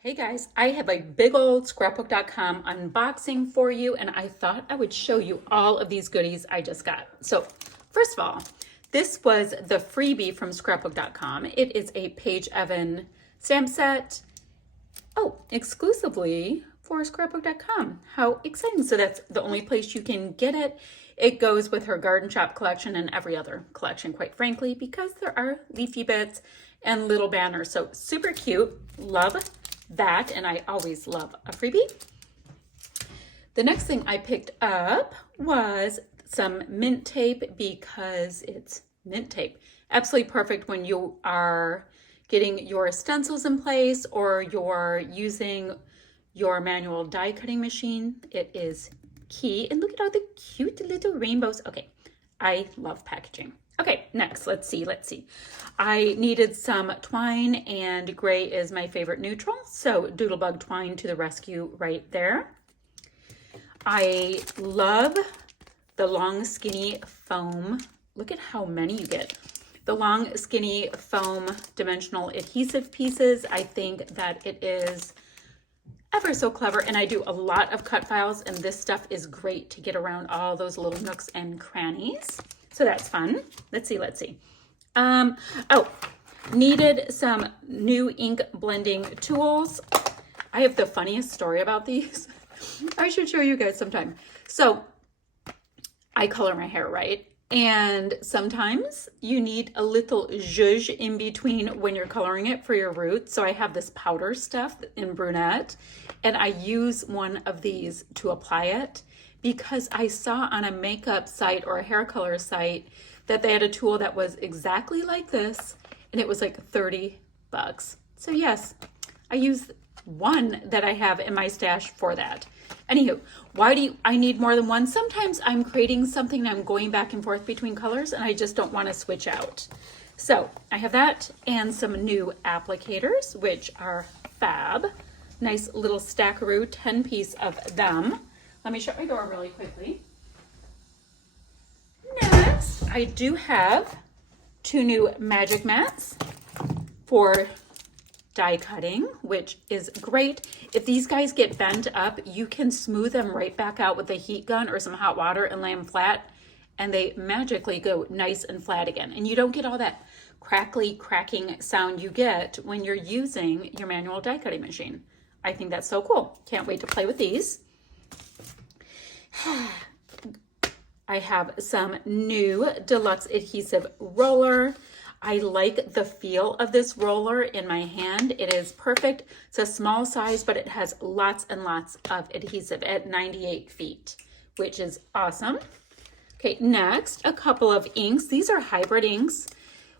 Hey guys, I have a big old scrapbook.com unboxing for you, and I thought I would show you all of these goodies I just got. So first of all, this was the freebie from scrapbook.com. It is a Page Evan stamp set. Oh, exclusively for scrapbook.com. How exciting. So that's the only place you can get it. It goes with her garden shop collection and every other collection, quite frankly, because there are leafy bits and little banners. So super cute. Love that. And I always love a freebie. The next thing I picked up was some mint tape because it's mint tape. Absolutely perfect when you are getting your stencils in place or you're using your manual die cutting machine. It is key. And look at all the cute little rainbows. Okay, I love packaging. Okay, next, let's see. I needed some twine, and gray is my favorite neutral, so Doodlebug twine to the rescue right there. I love the long skinny foam. Look at how many you get. The long skinny foam dimensional adhesive pieces. I think that it is ever so clever, and I do a lot of cut files, and this stuff is great to get around all those little nooks and crannies. So that's fun. Let's see. Oh, needed some new ink blending tools. I have the funniest story about these. I should show you guys sometime. So I color my hair, right? And sometimes you need a little zhuzh in between when you're coloring it for your roots. So I have this powder stuff in brunette, and I use one of these to apply it because I saw on a makeup site or a hair color site that they had a tool that was exactly like this, and it was like $30. So yes, I use one that I have in my stash for that. Anywho, why do I need more than one? Sometimes I'm creating something and I'm going back and forth between colors and I just don't want to switch out. So I have that and some new applicators, which are fab. Nice little stackaroo, 10 piece of them. Let me shut my door really quickly. Next, I do have 2 new magic mats for die cutting, which is great. If these guys get bent up, you can smooth them right back out with a heat gun or some hot water and lay them flat, and they magically go nice and flat again. And you don't get all that crackly cracking sound you get when you're using your manual die cutting machine. I think that's so cool. Can't wait to play with these. I have some new deluxe adhesive roller. I like the feel of this roller in my hand. It is perfect. It's a small size, but it has lots and lots of adhesive at 98 feet, which is awesome. Okay, next, a couple of inks. These are hybrid inks,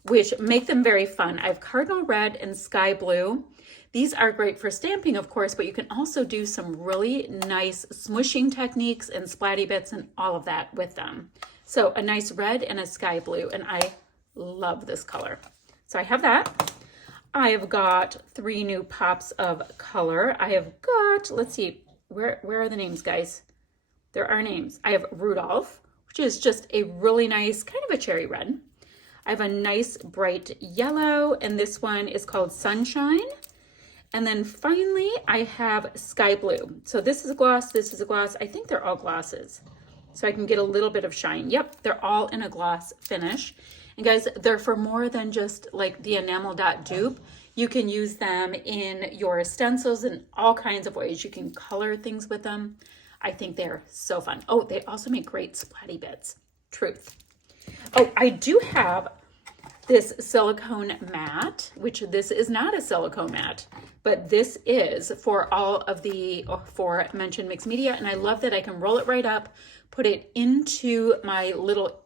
which make them very fun. I have cardinal red and sky blue. These are great for stamping, of course, but you can also do some really nice smushing techniques and splatty bits and all of that with them. So a nice red and a sky blue, and I love this color. So I have that. I have got 3 new pops of color. I have got, let's see, where are the names, guys? There are names. I have Rudolph, which is just a really nice, kind of a cherry red. I have a nice bright yellow, and this one is called Sunshine. And then finally, I have Sky Blue. So this is a gloss, this is a gloss. I think they're all glosses, so I can get a little bit of shine. Yep, they're all in a gloss finish. And guys, they're for more than just like the enamel dot dupe. You can use them in your stencils in all kinds of ways. You can color things with them. I think they're so fun. Oh, they also make great splatty bits. Truth. Oh, I do have this silicone mat, which this is not a silicone mat, but this is for all of the aforementioned mixed media. And I love that I can roll it right up, put it into my little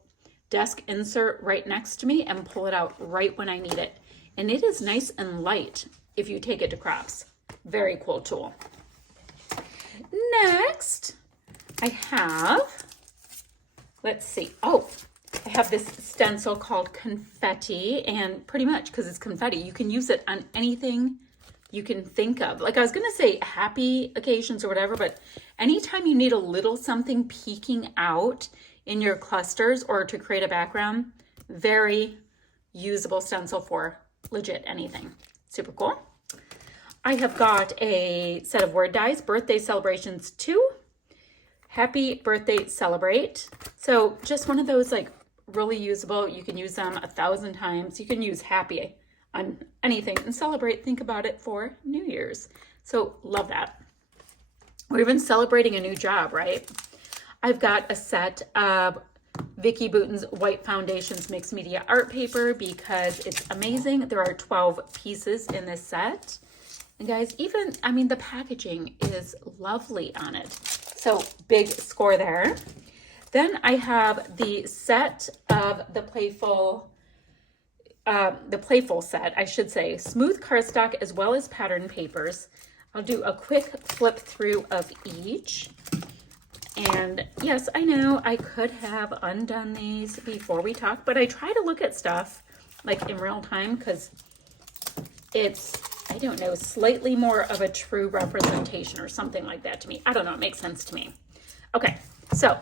desk insert right next to me and pull it out right when I need it. And it is nice and light if you take it to crops. Very cool tool. Next, I have, let's see. Oh, I have this stencil called Confetti, and pretty much because it's confetti, you can use it on anything you can think of. Like I was going to say happy occasions or whatever, but anytime you need a little something peeking out in your clusters or to create a background, very usable stencil for legit anything. Super cool. I have got a set of word dies, Birthday Celebrations 2. Happy Birthday Celebrate. So just one of those like really usable. You can use them 1,000 times. You can use happy on anything and celebrate. Think about it for New Year's. So love that. We're even celebrating a new job, right? I've got a set of Vicki Bouton's White Foundations Mixed Media Art Paper because it's amazing. There are 12 pieces in this set. And guys, even, I mean, the packaging is lovely on it. So big score there. Then I have the set of the Playful set, I should say, smooth cardstock as well as pattern papers. I'll do a quick flip through of each. And yes, I know I could have undone these before we talk, but I try to look at stuff like in real time because it's, I don't know, slightly more of a true representation or something like that to me. I don't know, it makes sense to me. Okay, so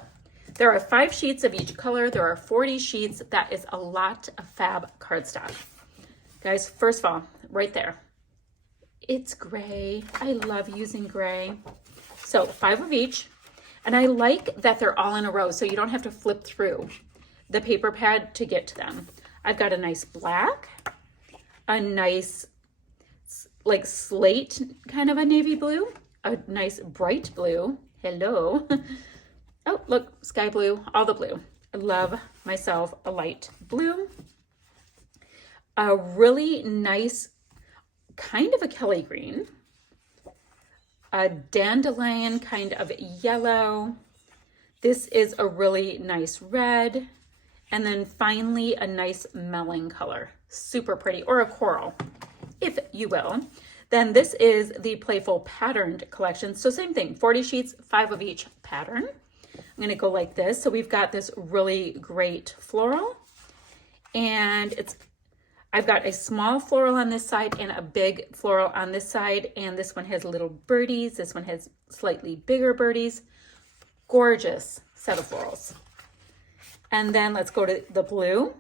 there are 5 sheets of each color. There are 40 sheets. That is a lot of fab cardstock. Guys, first of all, right there, it's gray. I love using gray. So 5 of each. And I like that they're all in a row so you don't have to flip through the paper pad to get to them. I've got a nice black, a nice like slate kind of a navy blue, a nice bright blue. Hello. Oh, look, sky blue, all the blue. I love myself a light blue. A really nice kind of a Kelly green. A dandelion kind of yellow. This is a really nice red. And then finally a nice melon color. Super pretty, or a coral, if you will. Then this is the Playful patterned collection. So same thing, 40 sheets, 5 of each pattern. I'm gonna go like this. So we've got this really great floral, and I've got a small floral on this side and a big floral on this side, and this one has little birdies. This one has slightly bigger birdies. Gorgeous set of florals. And then let's go to the blue.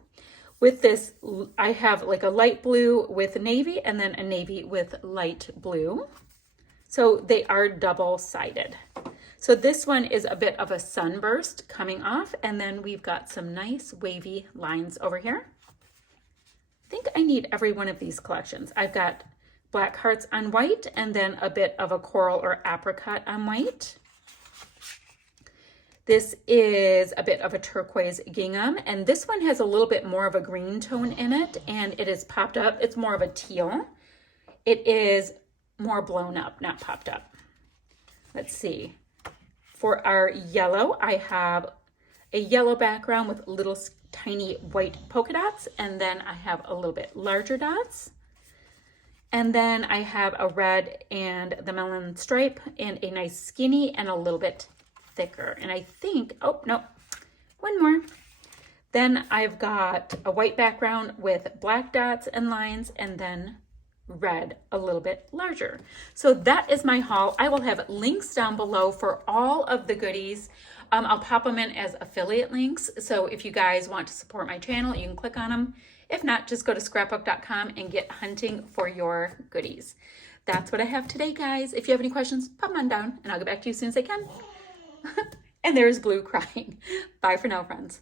With this, I have like a light blue with navy and then a navy with light blue. So they are double-sided. So this one is a bit of a sunburst coming off, and then we've got some nice wavy lines over here. I think I need every one of these collections. I've got black hearts on white and then a bit of a coral or apricot on white. This is a bit of a turquoise gingham, and this one has a little bit more of a green tone in it, and it is popped up. It's more of a teal. It is more blown up, not popped up. Let's see. For our yellow, I have a yellow background with little tiny white polka dots, and then I have a little bit larger dots. And then I have a red and the melon stripe and a nice skinny and a little bit thicker. And I think, oh no, one more. Then I've got a white background with black dots and lines, and then red a little bit larger. So that is my haul. I will have links down below for all of the goodies. I'll pop them in as affiliate links. So if you guys want to support my channel, you can click on them. If not, just go to scrapbook.com and get hunting for your goodies. That's what I have today, guys. If you have any questions, pop them on down and I'll get back to you as soon as I can. And there's Blue crying. Bye for now, friends.